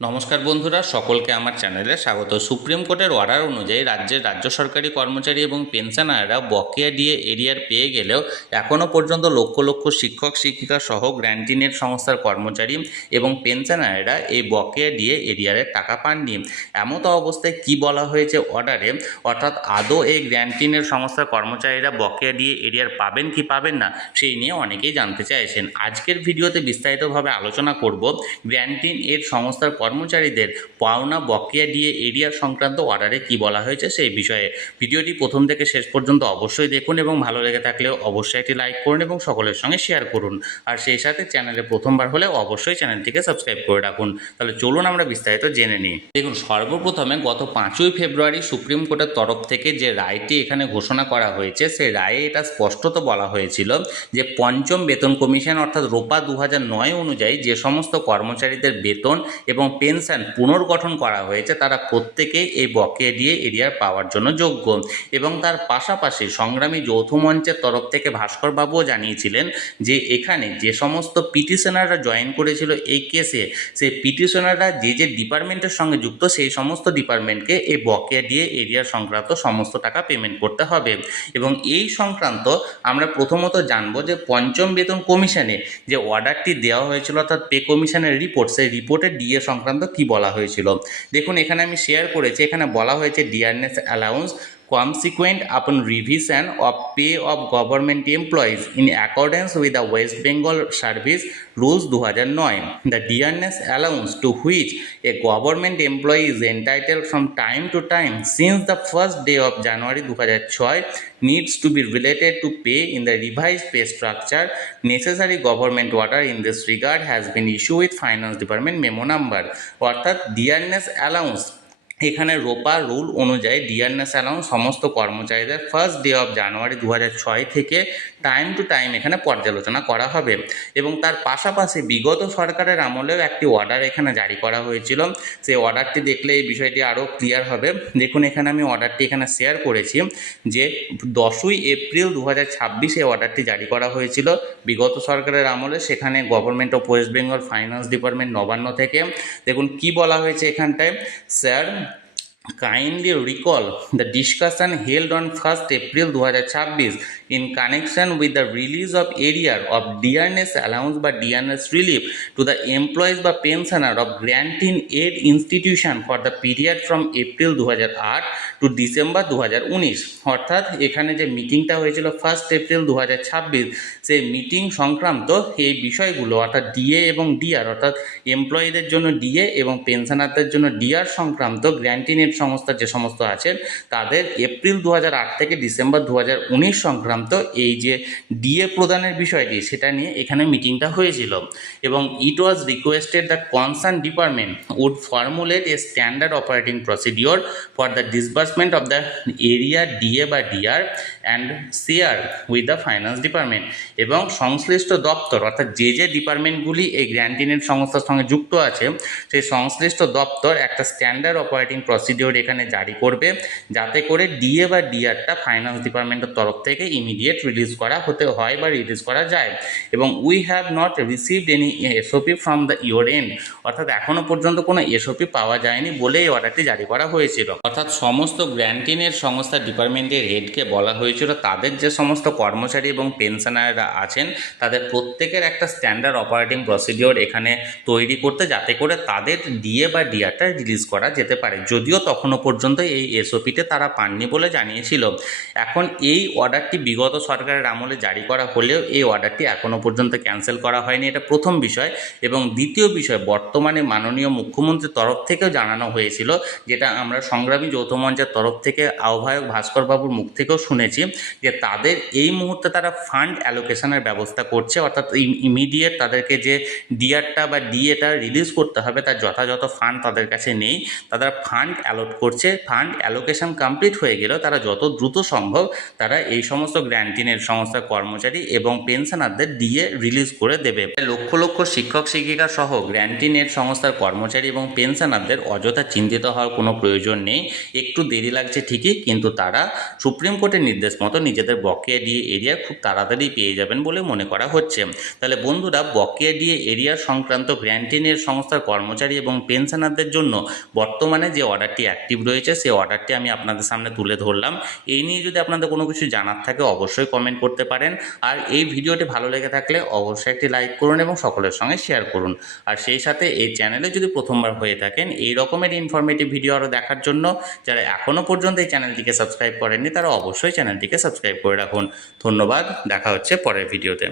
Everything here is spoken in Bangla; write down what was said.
নমস্কার বন্ধুরা, সকলকে আমার চ্যানেলে স্বাগত। সুপ্রিম কোর্টের অর্ডার অনুযায়ী রাজ্যের রাজ্য সরকারি কর্মচারী এবং পেনশনাররা বকেয়া ডিএ এরিয়ার পেয়ে গেলেও এখনও পর্যন্ত লক্ষ লক্ষ শিক্ষক শিক্ষিকা সহ গ্র্যান্টিনেট সংস্থার কর্মচারী এবং পেনশনাররা এই বকেয়া ডিএ এরিয়ারের টাকা পাননি। এমতো অবস্থায় কি বলা হয়েছে অর্ডারে, অর্থাৎ আদৌ এই গ্র্যান্টিনেট সংস্থার কর্মচারীরা বকেয়া ডিএ এরিয়ার পাবেন কি পাবেন না, সেই নিয়ে অনেকেই জানতে চাইছেন। আজকের ভিডিওতে বিস্তারিতভাবে আলোচনা করব গ্র্যান্টিন এর সংস্থার কর্মচারীদের পাওনা বকেয়া ডিএ এরিয়া সংক্রান্ত অর্ডারে কি বলা হয়েছে সেই বিষয়ে। ভিডিওটি প্রথম থেকে শেষ পর্যন্ত অবশ্যই দেখুন এবং ভালো লেগে থাকলেও অবশ্যই একটি লাইক করুন এবং সকলের সঙ্গে শেয়ার করুন। আর সেই সাথে চ্যানেলে প্রথমবার হলে অবশ্যই চ্যানেলটিকে সাবস্ক্রাইব করে রাখুন। তাহলে চলুন আমরা বিস্তারিত জেনে নিই। দেখুন, সর্বপ্রথমে গত 5ই ফেব্রুয়ারি সুপ্রিম কোর্টের তরফ থেকে যে রায়টি এখানে ঘোষণা করা হয়েছে, সেই রায়ে এটা স্পষ্টত বলা হয়েছিল যে পঞ্চম বেতন কমিশন অর্থাৎ রোপা 2009 অনুযায়ী যে সমস্ত কর্মচারীদের বেতন এবং পেনশন পুনর্গঠন করা হয়েছে তারা প্রত্যেকেই এই বকেয়া ডিএ এরিয়ার পাওয়ার জন্য যোগ্য। এবং তার পাশাপাশি সংগ্রামী যৌথ মঞ্চের তরফ থেকে ভাস্কর বাবুও জানিয়েছিলেন যে এখানে যে সমস্ত পিটিশনাররা জয়েন করেছিল এই কেসে, সেই পিটিশনাররা যে যে ডিপার্টমেন্টের সঙ্গে যুক্ত সেই সমস্ত ডিপার্টমেন্টকে এই বকেয়া ডিএ এরিয়া সংক্রান্ত সমস্ত টাকা পেমেন্ট করতে হবে। এবং এই সংক্রান্ত আমরা প্রথমত জানবো যে পঞ্চম বেতন কমিশনে যে অর্ডারটি দেওয়া হয়েছিল অর্থাৎ পে কমিশনের রিপোর্ট, সেই রিপোর্টের ডিএ সংক্রান্ত কি বলা হয়েছিল। দেখুন, এখানে আমি শেয়ার করেছি, এখানে বলা হয়েছে dearness allowance consequent upon revision of pay of government employees in accordance with the West Bengal Service Rules 2009. The dearness allowance to which a government employee is entitled from time to time since the first day of January 2006 needs to be related to pay in the revised pay structure. Necessary government order in this regard has been issued with Finance Department memo number. অর্থাৎ ডিয়ারনেস অ্যালাউন্স এখানে রোপা রুল অনুযায়ী ডিয়ারনেস অ্যালাউন্স সমস্ত কর্মচারীদের ফার্স্ট ডে অফ জানুয়ারি 2006 থেকে টাইম টু টাইম এখানে পর্যালোচনা করা হবে। এবং তার পাশাপাশি বিগত সরকারের আমলেও একটি অর্ডার এখানে জারি করা হয়েছিল, সেই অর্ডারটি দেখলে এই বিষয়টি আরও ক্লিয়ার হবে। দেখুন, এখানে আমি অর্ডারটি এখানে শেয়ার করেছি যে 10ই এপ্রিল 2026 এই অর্ডারটি জারি করা হয়েছিল বিগত সরকারের আমলে, সেখানে government of West Bengal finance department Nabanna থেকে। দেখুন কি বলা হয়েছে এখানটায়, sir kindly recall the discussion held on 1st April 2026 in connection with the release of area of dearness allowance by dearness relief to the employees by pensioner of granting aid institution for the period from April 2008 to December 2019। অর্থাৎ এখানে যে মিটিংটা হয়েছিল 1st এপ্রিল 2026, সেই মিটিং সংক্রান্ত এই বিষয়গুলো অর্থাৎ ডিএ এবং ডিআর অর্থাৎ এমপ্লয়ীদের জন্য ডিএ এবং পেনশনারদের জন্য ডিআর সংক্রান্ত গ্র্যান্টিনেট সংস্থা যে সমস্ত আছেন তাদের এপ্রিল 2008 থেকে ডিসেম্বর 2019 সংক্রান্ত এই যে ডিএ প্রদানের বিষয়টি সেটা নিয়ে এখানে মিটিংটা হয়েছিল। এবং it was requested that concern department would formulate a standard operating procedure for the disbursement of the arrear DA বা DR and share with the finance department. এবং সংশ্লিষ্ট দপ্তর অর্থাৎ যে যে ডিপার্টমেন্টগুলি এই গ্র্যান্টিনেট সংস্থার সঙ্গে যুক্ত আছে সেই সংশ্লিষ্ট দপ্তর একটা স্ট্যান্ডার্ড অপারেটিং প্রসিডিওর এখানে জারি করবে যাতে করে ডিএ বা ডিআরটা ফাইন্যান্স ডিপার্টমেন্টের তরফ থেকে ইমিডিয়েট রিলিজ করা হতে হয় বা রিলিজ করা যায়। এবং we have not received any SOP from the your end, অর্থাৎ এখনও পর্যন্ত কোনো এসওপি পাওয়া যায়নি বলে এই অর্ডারটি জারি করা হয়েছিল। অর্থাৎ সমস্ত গ্র্যান্টিনের সংস্থা ডিপার্টমেন্টের হেডকে বলা হয়েছিল তাদের যে সমস্ত কর্মচারী এবং পেনশনাররা আছেন তাদের প্রত্যেকের একটা স্ট্যান্ডার্ড অপারেটিং প্রসিডিওর এখানে তৈরি করতে, যাতে করে তাদের ডিএ বা ডিআরটা রিলিজ করা যেতে পারে। যদিও তখনও পর্যন্ত এই এসওপিতে তারা পাননি বলে জানিয়েছিল। এখন এই অর্ডারটি বিগত সরকারের আমলে জারি করা হলেও এই অর্ডারটি এখনও পর্যন্ত ক্যান্সেল করা হয়নি, এটা প্রথম বিষয়। এবং দ্বিতীয় বিষয়, বর্তমানে মাননীয় মুখ্যমন্ত্রীর তরফ থেকেও জানানো হয়েছিল, যেটা আমরা সংগ্রামী যৌথ মঞ্চের তরফ থেকে আহ্বায়ক ভাস্কর বাবুর মুখ থেকেও শুনেছি, যে তাদের এই মুহূর্তে তারা ফান্ড অ্যালোকেশনের ব্যবস্থা করছে, অর্থাৎ ইমিডিয়েট তাদেরকে যে ডিআরটা বা ডিএটা রিলিজ করতে হবে তার যথাযথ ফান্ড তাদের কাছে নেই, তাদের ফান্ড অ্যালট করছে। ফান্ড অ্যালোকেশন কমপ্লিট হয়ে গেলেও তারা যত দ্রুত সম্ভব তারা এই সমস্ত গ্র্যান্টিনের সংস্থার কর্মচারী এবং পেনশনারদের ডিএ রিলিজ করে দেবে। লক্ষ লক্ষ শিক্ষক শিক্ষিকা সহ গ্র্যান্টিনের সংস্থার কর্মচারী এবং পেনশনারদের অযথা চিন্তিত হওয়ার কোনো প্রয়োজন নেই। একটু দেরি লাগছে ঠিকই, কিন্তু তারা সুপ্রিম কোর্টের নির্দেশ মতো নিজেদের বকেয়া ডিএ এরিয়া খুব তাড়াতাড়ি পেয়ে যাবেন বলে মনে করা হচ্ছে। তাহলে বন্ধুরা, বকেয়া ডিএ এরিয়া সংক্রান্ত গ্র্যান্টিনের সংস্থার কর্মচারী এবং পেনশনারদের জন্য বর্তমানে যে অর্ডারটি অ্যাক্টিভ রয়েছে সেই অর্ডারটি আমি আপনাদের সামনে তুলে ধরলাম। এই নিয়ে যদি আপনাদের কোনো কিছু জানার থাকে অবশ্যই কমেন্ট করতে পারেন। আর এই ভিডিওটি ভালো লেগে থাকলে অবশ্যই একটি লাইক করুন এবং সকলের সঙ্গে শেয়ার করুন। আর সেই সাথে এই চ্যানেলে যদি প্রথমবার হয়ে থাকেন এই রকমের ইনফরমেটিভ ভিডিও আরও দেখার জন্য যারা এখনও পর্যন্ত এই চ্যানেলটিকে সাবস্ক্রাইব করেননি তারা অবশ্যই চ্যানেলটিকে সাবস্ক্রাইব করে রাখুন। ধন্যবাদ, দেখা হচ্ছে পরের ভিডিওতে।